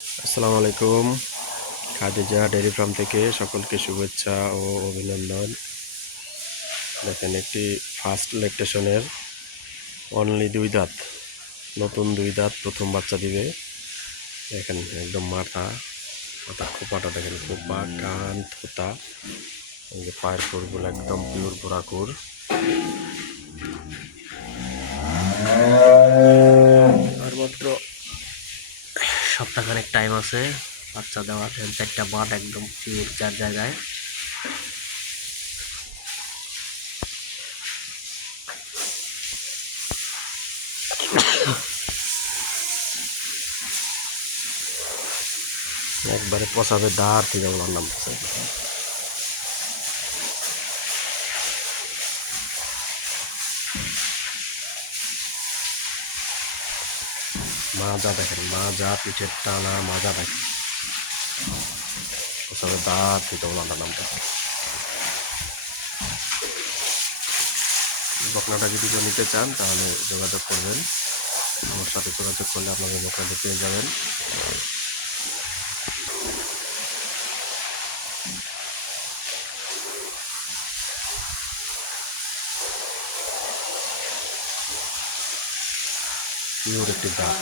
আসসালামু আলাইকুম। Khadija dairy farm থেকে সকলকে শুভেচ্ছা ও অভিনন্দন। দেখেন একটি ফার্স্ট ল্যাকটেশনের অনলি 2 দাঁত, নতুন 2 দাঁত প্রথম বাচ্চা দিবে। দেখেন একদম মাথার খোপাটা দেখেন, খোপা কান থোতা, এই যে পায়ের খুরগুলো একদম পিওর ভোরাকুর। আর মাত্র সপ্তাহখানেক টাইম আছে বাচ্চা দেওয়ার। 4টা বাট একদম পিওর 4 জায়গায়। একবারে পচাবে দাঁড় থেকে ওনার নামতেছে। মাজা দেখেন, মাজা পিঠের টানা মাজা দেখেন, পচাবে দাঁড় থেকে ওনার নামতেছে। বকনাটা যদি কেউ নিতে চান তাহলে যোগাযোগ করবেন, আমার সাথে যোগাযোগ করলে আপনাদের বকনাটি পেয়ে যাবেন। পিওর একটি দাঁত।